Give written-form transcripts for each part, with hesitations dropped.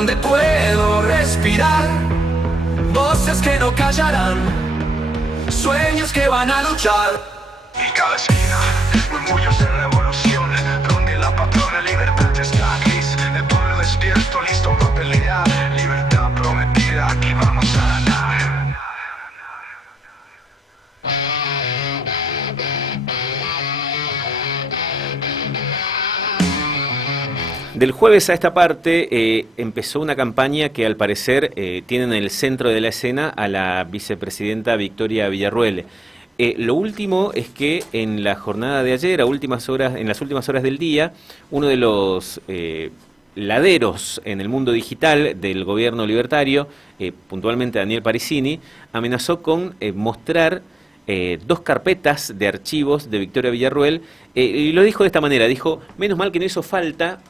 donde puedo respirar, voces que no callarán, sueños que van a luchar. Y cada esquina, murmullos de revolución, donde la patrona libertad está gris. El pueblo despierto, listo para pelear. Libertad prometida, aquí vamos a ganar. Del jueves a esta parte empezó una campaña que al parecer tiene en el centro de la escena a la vicepresidenta Victoria Villarruel. Lo último es que en la jornada de ayer, en las últimas horas del día, uno de los laderos en el mundo digital del gobierno libertario, puntualmente Daniel Parisini, amenazó con mostrar 2 carpetas de archivos de Victoria Villarruel, y lo dijo de esta manera, dijo, menos mal que no hizo falta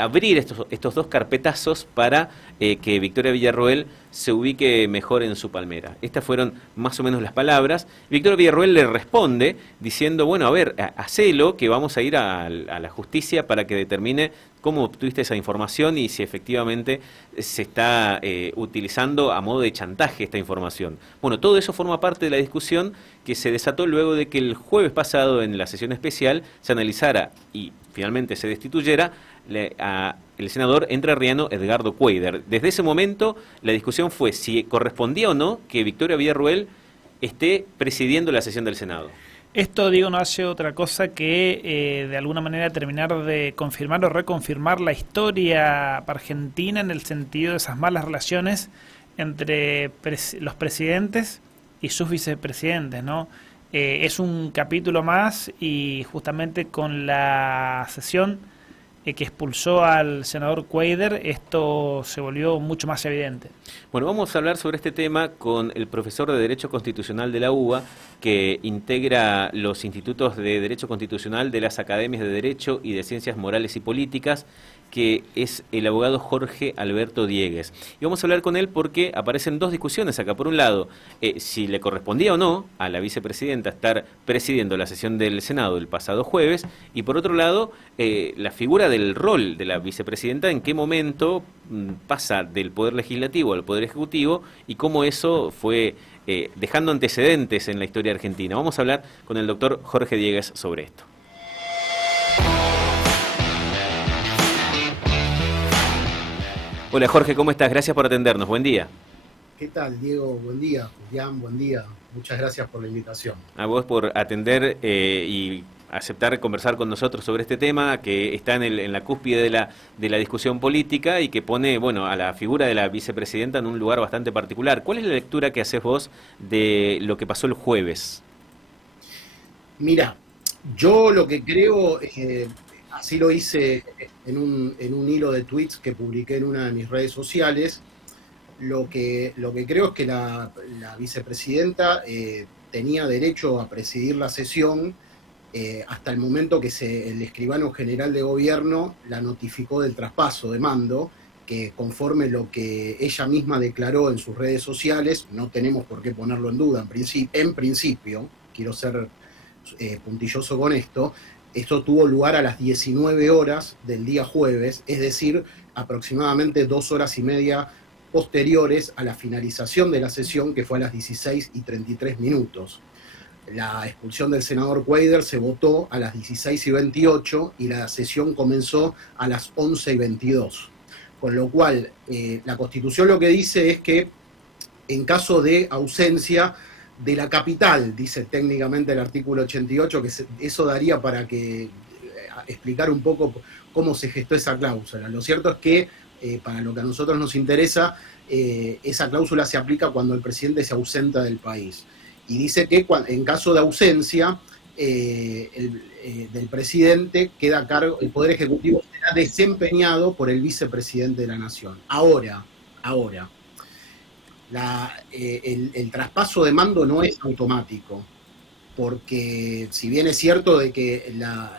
abrir estos 2 carpetazos para que Victoria Villarruel se ubique mejor en su palmera. Estas fueron más o menos las palabras. Victoria Villarruel le responde diciendo, bueno, a ver, hacelo, que vamos a ir a la justicia para que determine cómo obtuviste esa información y si efectivamente se está utilizando a modo de chantaje esta información. Bueno, todo eso forma parte de la discusión que se desató luego de que el jueves pasado en la sesión especial se analizara y finalmente se destituyera el senador entrerriano Edgardo Cuéllar. Desde ese momento la discusión fue si correspondía o no que Victoria Villarruel esté presidiendo la sesión del Senado. Esto, digo, no hace otra cosa que de alguna manera terminar de confirmar o reconfirmar la historia argentina en el sentido de esas malas relaciones entre los presidentes y sus vicepresidentes, ¿no? Es un capítulo más y justamente con la sesión que expulsó al senador Cuéllar, esto se volvió mucho más evidente. Bueno, vamos a hablar sobre este tema con el profesor de Derecho Constitucional de la UBA, que integra los institutos de Derecho Constitucional de las Academias de Derecho y de Ciencias Morales y Políticas, que es el abogado Jorge Alberto Diegues. Y vamos a hablar con él porque aparecen 2 discusiones acá. Por un lado, si le correspondía o no a la vicepresidenta estar presidiendo la sesión del Senado el pasado jueves, y por otro lado, la figura del rol de la vicepresidenta, en qué momento pasa del Poder Legislativo al Poder Ejecutivo y cómo eso fue dejando antecedentes en la historia argentina. Vamos a hablar con el doctor Jorge Diegues sobre esto. Hola Jorge, ¿cómo estás? Gracias por atendernos. Buen día. ¿Qué tal, Diego? Buen día. Julián, buen día. Muchas gracias por la invitación. A vos por atender y aceptar conversar con nosotros sobre este tema que está en la cúspide de la discusión política y que pone, bueno, a la figura de la vicepresidenta en un lugar bastante particular. ¿Cuál es la lectura que haces vos de lo que pasó el jueves? Mira, yo lo que creo, así lo hice en un hilo de tweets que publiqué en una de mis redes sociales, lo que creo es que la vicepresidenta tenía derecho a presidir la sesión hasta el momento que el escribano general de gobierno la notificó del traspaso de mando, que conforme lo que ella misma declaró en sus redes sociales, no tenemos por qué ponerlo en duda, en principio, quiero ser puntilloso con esto tuvo lugar a las 19 horas del día jueves, es decir, aproximadamente 2 horas y media posteriores a la finalización de la sesión, que fue a las 16:33. La expulsión del senador Cuéllar se votó a las 16:28 y la sesión comenzó a las 11:22. Con lo cual, la Constitución lo que dice es que en caso de ausencia de la capital, dice técnicamente el artículo 88, que eso daría para que explicar un poco cómo se gestó esa cláusula. Lo cierto es que, para lo que a nosotros nos interesa, esa cláusula se aplica cuando el presidente se ausenta del país. Y dice que en caso de ausencia del presidente, queda a cargo, el Poder Ejecutivo será desempeñado por el vicepresidente de la Nación. Ahora, el traspaso de mando no es automático, porque si bien es cierto de que la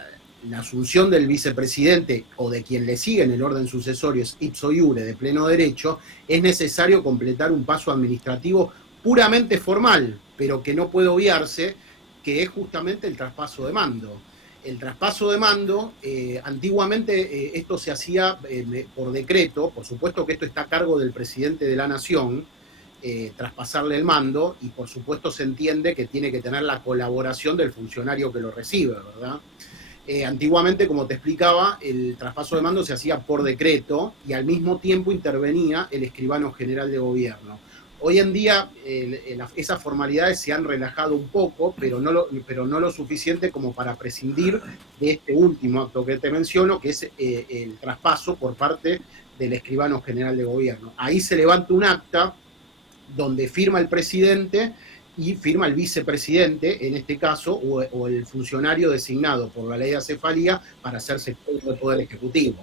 asunción del vicepresidente o de quien le sigue en el orden sucesorio es ipso iure, de pleno derecho, es necesario completar un paso administrativo puramente formal, pero que no puede obviarse, que es justamente el traspaso de mando. El traspaso de mando, antiguamente esto se hacía por decreto, por supuesto que esto está a cargo del presidente de la Nación, traspasarle el mando, y por supuesto se entiende que tiene que tener la colaboración del funcionario que lo recibe, ¿verdad? Antiguamente, como te explicaba, el traspaso de mando se hacía por decreto y al mismo tiempo intervenía el escribano general de gobierno. Hoy en día esas formalidades se han relajado un poco, pero no lo suficiente como para prescindir de este último acto que te menciono, que es el traspaso por parte del escribano general de gobierno. Ahí se levanta un acta donde firma el presidente y firma el vicepresidente, en este caso, o el funcionario designado por la ley de acefalía para hacerse cargo del Poder Ejecutivo.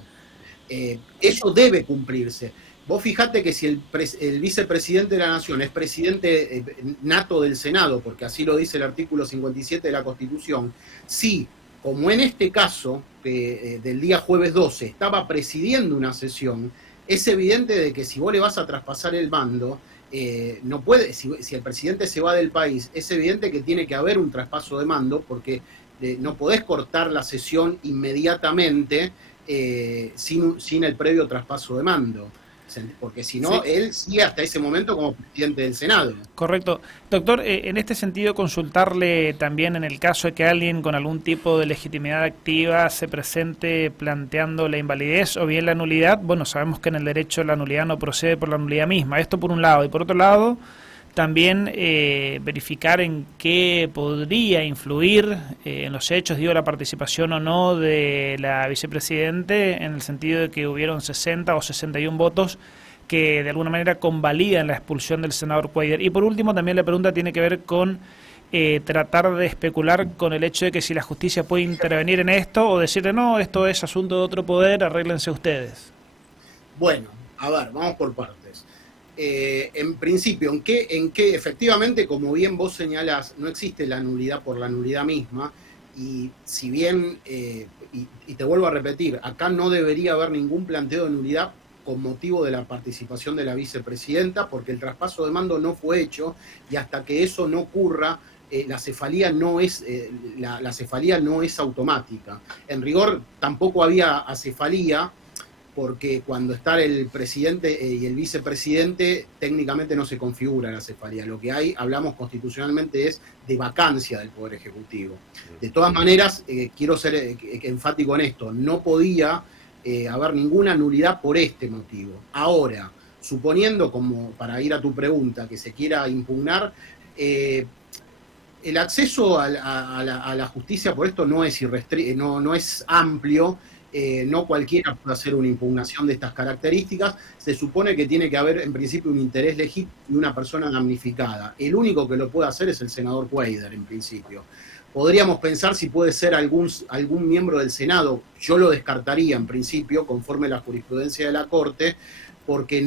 Eso debe cumplirse. Vos fijate que si el vicepresidente de la Nación es presidente nato del Senado, porque así lo dice el artículo 57 de la Constitución, sí, como en este caso, del día jueves 12, estaba presidiendo una sesión, es evidente de que si vos le vas a traspasar el mando, no puede, si el presidente se va del país, es evidente que tiene que haber un traspaso de mando, porque no podés cortar la sesión inmediatamente sin el previo traspaso de mando. Porque si no, sí, él sigue hasta ese momento como presidente del Senado. Correcto. Doctor, en este sentido, consultarle también en el caso de que alguien con algún tipo de legitimidad activa se presente planteando la invalidez o bien la nulidad. Bueno, sabemos que en el derecho la nulidad no procede por la nulidad misma. Esto por un lado. Y por otro lado, también verificar en qué podría influir en los hechos, digo, la participación o no de la vicepresidente, en el sentido de que hubieron 60 o 61 votos que de alguna manera convalidan la expulsión del senador Cuéllar. Y por último, también la pregunta tiene que ver con tratar de especular con el hecho de que si la justicia puede intervenir en esto o decirle no, esto es asunto de otro poder, arréglense ustedes. Bueno, a ver, vamos por partes. En principio, en qué efectivamente, como bien vos señalás, no existe la nulidad por la nulidad misma, y si bien, y te vuelvo a repetir, acá no debería haber ningún planteo de nulidad con motivo de la participación de la vicepresidenta, porque el traspaso de mando no fue hecho, y hasta que eso no ocurra, la cefalía no es automática. En rigor, tampoco había acefalía, porque cuando está el presidente y el vicepresidente, técnicamente no se configura la cefalía. Lo que hay, hablamos constitucionalmente, es de vacancia del Poder Ejecutivo. De todas maneras, quiero ser enfático en esto, no podía haber ninguna nulidad por este motivo. Ahora, suponiendo, como para ir a tu pregunta, que se quiera impugnar, el acceso a la justicia por esto no es amplio. No cualquiera puede hacer una impugnación de estas características. Se supone que tiene que haber en principio un interés legítimo y una persona damnificada. El único que lo puede hacer es el senador Cuéllar, en principio. Podríamos pensar si puede ser algún miembro del Senado. Yo lo descartaría en principio, conforme a la jurisprudencia de la Corte, porque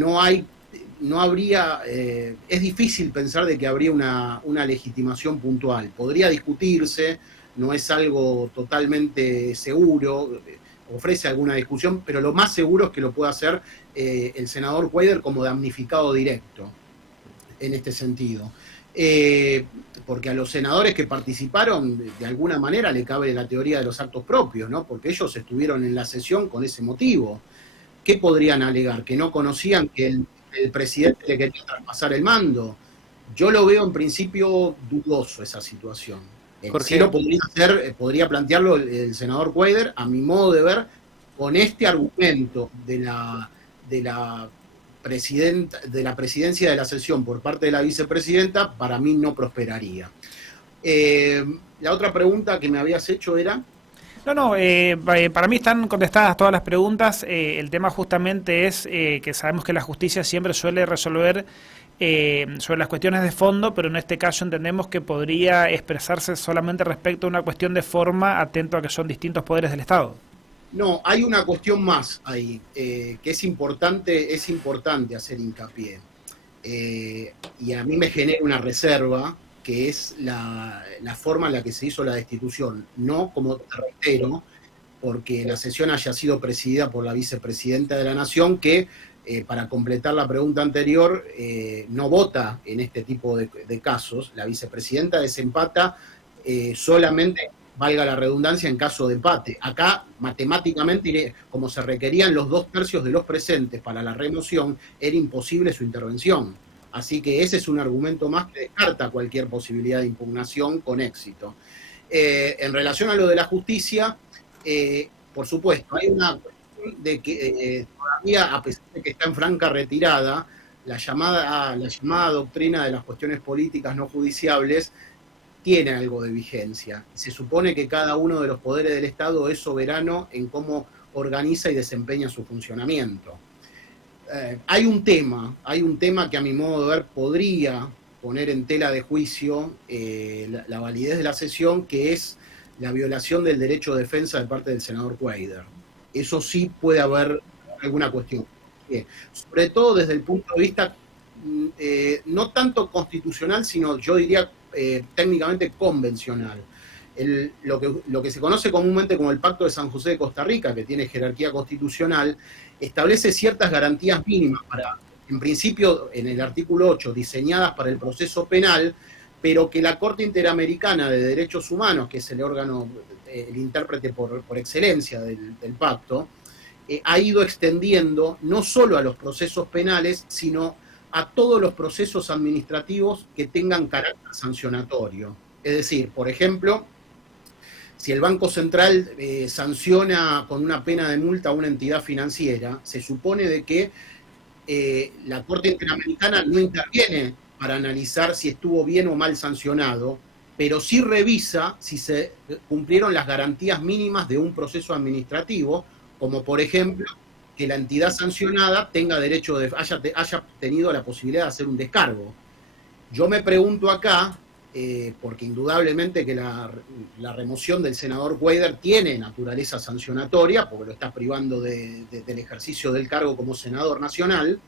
es difícil pensar de que habría una legitimación puntual. Podría discutirse, no es algo totalmente seguro, ofrece alguna discusión, pero lo más seguro es que lo pueda hacer el senador Cuéllar como damnificado directo, en este sentido. Porque a los senadores que participaron, de alguna manera le cabe la teoría de los actos propios, ¿no? Porque ellos estuvieron en la sesión con ese motivo. ¿Qué podrían alegar? ¿Que no conocían que el presidente le quería traspasar el mando? Yo lo veo en principio dudoso esa situación. Sí lo podría plantearlo el senador Cuéllar, a mi modo de ver, con este argumento de la presidencia de la sesión por parte de la vicepresidenta, para mí no prosperaría. La otra pregunta que me habías hecho era... No, para mí están contestadas todas las preguntas. El tema justamente es que sabemos que la justicia siempre suele resolver sobre las cuestiones de fondo, pero en este caso entendemos que podría expresarse solamente respecto a una cuestión de forma, atento a que son distintos poderes del Estado. No, hay una cuestión más ahí, que es importante hacer hincapié. Y a mí me genera una reserva, que es la forma en la que se hizo la destitución. No, como te reitero, porque la sesión haya sido presidida por la vicepresidenta de la Nación, que, para completar la pregunta anterior, no vota en este tipo de casos. La vicepresidenta desempata solamente valga la redundancia, en caso de empate. Acá, matemáticamente, como se requerían los 2/3 de los presentes para la remoción, era imposible su intervención. Así que ese es un argumento más que descarta cualquier posibilidad de impugnación con éxito. En relación a lo de la justicia, por supuesto, hay una cuestión de que todavía, a pesar de que está en franca retirada, la llamada doctrina de las cuestiones políticas no judiciables tiene algo de vigencia. Se supone que cada uno de los poderes del Estado es soberano en cómo organiza y desempeña su funcionamiento. Hay un tema que a mi modo de ver podría poner en tela de juicio la validez de la sesión, que es la violación del derecho de defensa de parte del senador Cuadra. Eso sí puede haber alguna cuestión. Sobre todo desde el punto de vista no tanto constitucional, sino yo diría técnicamente convencional. Lo que se conoce comúnmente como el Pacto de San José de Costa Rica, que tiene jerarquía constitucional, establece ciertas garantías mínimas para, en principio, en el artículo 8, diseñadas para el proceso penal, pero que la Corte Interamericana de Derechos Humanos, que es el órgano, el intérprete por excelencia del pacto, ha ido extendiendo no solo a los procesos penales, sino a todos los procesos administrativos que tengan carácter sancionatorio. Es decir, por ejemplo, si el Banco Central sanciona con una pena de multa a una entidad financiera, se supone de que la Corte Interamericana no interviene para analizar si estuvo bien o mal sancionado, pero sí revisa si se cumplieron las garantías mínimas de un proceso administrativo, como por ejemplo que la entidad sancionada tenga derecho haya tenido la posibilidad de hacer un descargo. Yo me pregunto acá, porque indudablemente que la remoción del senador Cuadra tiene naturaleza sancionatoria, porque lo está privando del ejercicio del cargo como senador nacional.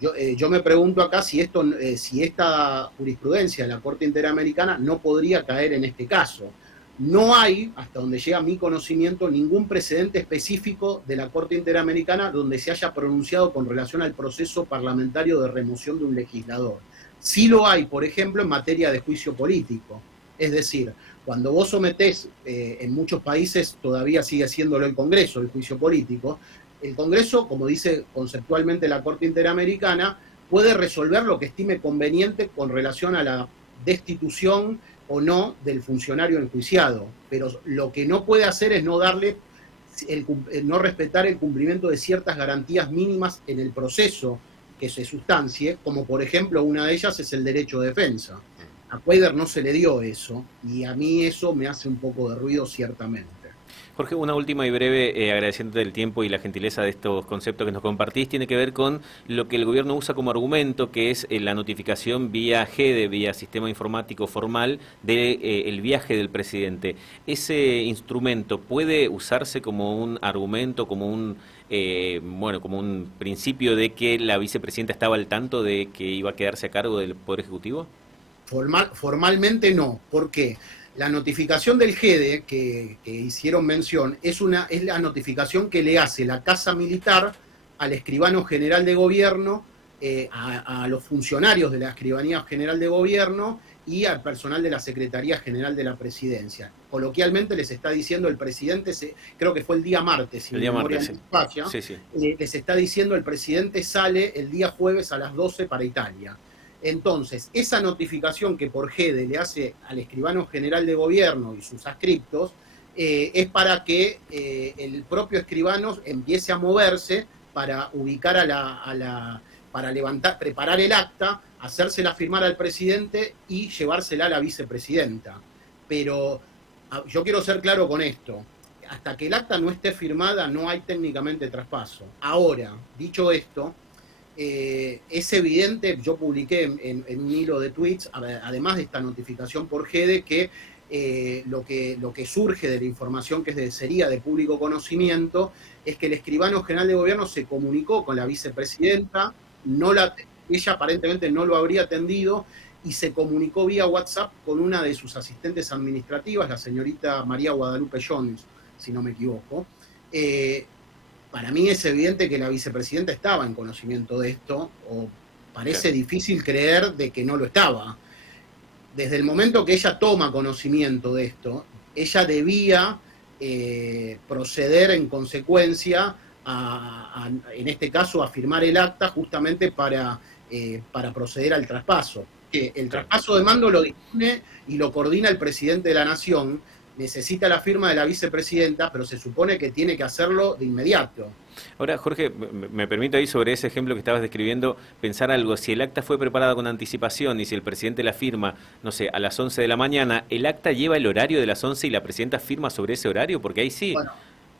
Yo me pregunto acá si esta jurisprudencia de la Corte Interamericana no podría caer en este caso. No hay, hasta donde llega mi conocimiento, ningún precedente específico de la Corte Interamericana donde se haya pronunciado con relación al proceso parlamentario de remoción de un legislador. Sí lo hay, por ejemplo, en materia de juicio político. Es decir, cuando vos sometés, en muchos países todavía sigue siéndolo el Congreso, el juicio político, el Congreso, como dice conceptualmente la Corte Interamericana, puede resolver lo que estime conveniente con relación a la destitución o no del funcionario enjuiciado, pero lo que no puede hacer es no respetar el cumplimiento de ciertas garantías mínimas en el proceso que se sustancie, como por ejemplo una de ellas es el derecho de defensa. A Cuadra no se le dio eso, y a mí eso me hace un poco de ruido ciertamente. Jorge, una última y breve, agradeciéndote el tiempo y la gentileza de estos conceptos que nos compartís, tiene que ver con lo que el gobierno usa como argumento, que es la notificación vía GEDE, vía sistema informático formal, del viaje del presidente. ¿Ese instrumento puede usarse como un argumento, como un principio de que la vicepresidenta estaba al tanto de que iba a quedarse a cargo del Poder Ejecutivo? Formalmente no. ¿Por qué? La notificación del GEDE que hicieron mención es la notificación que le hace la Casa Militar al escribano general de gobierno, a los funcionarios de la Escribanía General de Gobierno y al personal de la Secretaría General de la Presidencia. Coloquialmente les está diciendo el presidente, creo que fue el día martes, si mi memoria no me falla, les está diciendo el presidente sale el día jueves a las 12 para Italia. Entonces, esa notificación que por GEDE le hace al escribano general de gobierno y sus adscriptos es para que el propio escribano empiece a moverse para ubicar para preparar el acta, hacérsela firmar al presidente y llevársela a la vicepresidenta. Pero yo quiero ser claro con esto. Hasta que el acta no esté firmada no hay técnicamente traspaso. Ahora, dicho esto, es evidente, yo publiqué en un hilo de tweets, además de esta notificación por GEDE, que lo que surge de la información que sería de público conocimiento es que el escribano general de gobierno se comunicó con la vicepresidenta, ella aparentemente no lo habría atendido, y se comunicó vía WhatsApp con una de sus asistentes administrativas, la señorita María Guadalupe Jones, si no me equivoco. Para mí es evidente que la vicepresidenta estaba en conocimiento de esto, o parece difícil creer de que no lo estaba. Desde el momento que ella toma conocimiento de esto, ella debía proceder en consecuencia en este caso, a firmar el acta justamente para proceder al traspaso. El traspaso de mando lo dispone y lo coordina el presidente de la Nación, necesita la firma de la vicepresidenta, pero se supone que tiene que hacerlo de inmediato. Ahora, Jorge, me permito ahí sobre ese ejemplo que estabas describiendo pensar algo. Si el acta fue preparada con anticipación y si el presidente la firma, no sé, a las 11 de la mañana, ¿el acta lleva el horario de las 11 y la presidenta firma sobre ese horario? Porque ahí sí, Bueno,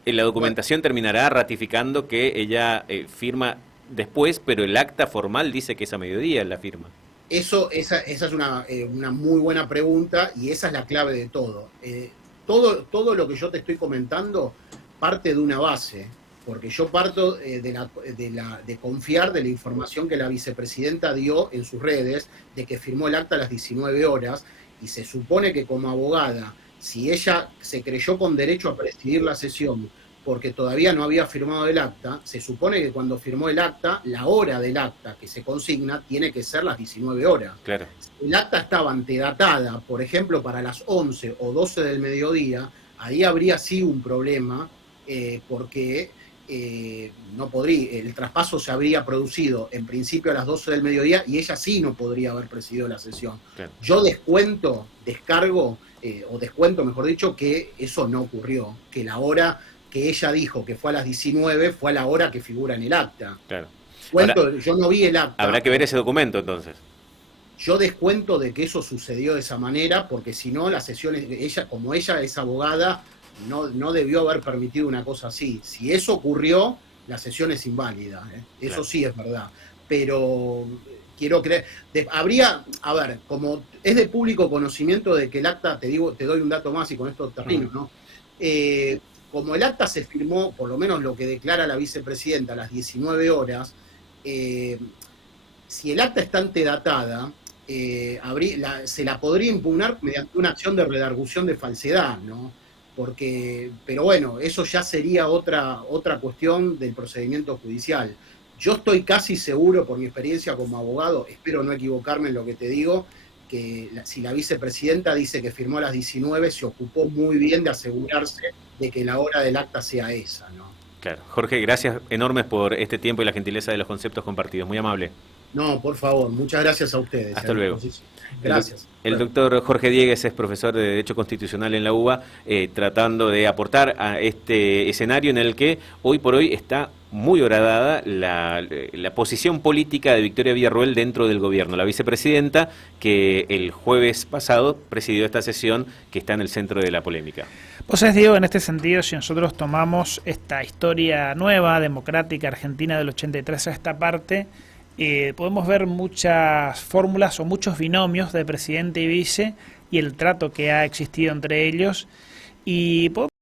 la documentación terminará ratificando que ella firma después, pero el acta formal dice que es a mediodía la firma. esa es una muy buena pregunta y esa es la clave de todo. Todo lo que yo te estoy comentando parte de una base, porque yo parto de confiar de la información que la vicepresidenta dio en sus redes, de que firmó el acta a las 19 horas, y se supone que como abogada, si ella se creyó con derecho a presidir la sesión porque todavía no había firmado el acta, se supone que cuando firmó el acta, la hora del acta que se consigna tiene que ser las 19 horas. Claro. Si el acta estaba antedatada, por ejemplo, para las 11 o 12 del mediodía, ahí habría sí un problema, porque no podría, el traspaso se habría producido en principio a las 12 del mediodía y ella sí no podría haber presidido la sesión. Claro. Yo descuento, mejor dicho, que eso no ocurrió, que la hora que ella dijo que fue a las 19 fue a la hora que figura en el acta. Claro. Yo no vi el acta. Habrá que ver ese documento entonces. Yo descuento de que eso sucedió de esa manera, porque si no, las sesiones, como ella es abogada, no debió haber permitido una cosa así. Si eso ocurrió, la sesión es inválida. Eso claro. Sí es verdad. Pero quiero creer, como es de público conocimiento de que el acta, te doy un dato más y con esto termino, ¿no? Como el acta se firmó, por lo menos lo que declara la vicepresidenta, a las 19 horas, si el acta está antedatada, se la podría impugnar mediante una acción de redargución de falsedad, ¿no? Pero bueno, eso ya sería otra cuestión del procedimiento judicial. Yo estoy casi seguro, por mi experiencia como abogado, espero no equivocarme en lo que te digo, que si la vicepresidenta dice que firmó a las 19, se ocupó muy bien de asegurarse de que la hora del acta sea esa, ¿no? Claro. Jorge, gracias enormes por este tiempo y la gentileza de los conceptos compartidos. Muy amable. No, por favor, muchas gracias a ustedes. Hasta luego. Gracias. El doctor Jorge Diegues es profesor de Derecho Constitucional en la UBA, tratando de aportar a este escenario en el que hoy por hoy está muy horadada la posición política de Victoria Villarroel dentro del gobierno. La vicepresidenta, que el jueves pasado presidió esta sesión que está en el centro de la polémica. Vos sabés, Diego, en este sentido, si nosotros tomamos esta historia nueva, democrática, argentina del 83 a esta parte, podemos ver muchas fórmulas o muchos binomios de presidente y vice y el trato que ha existido entre ellos, y podemos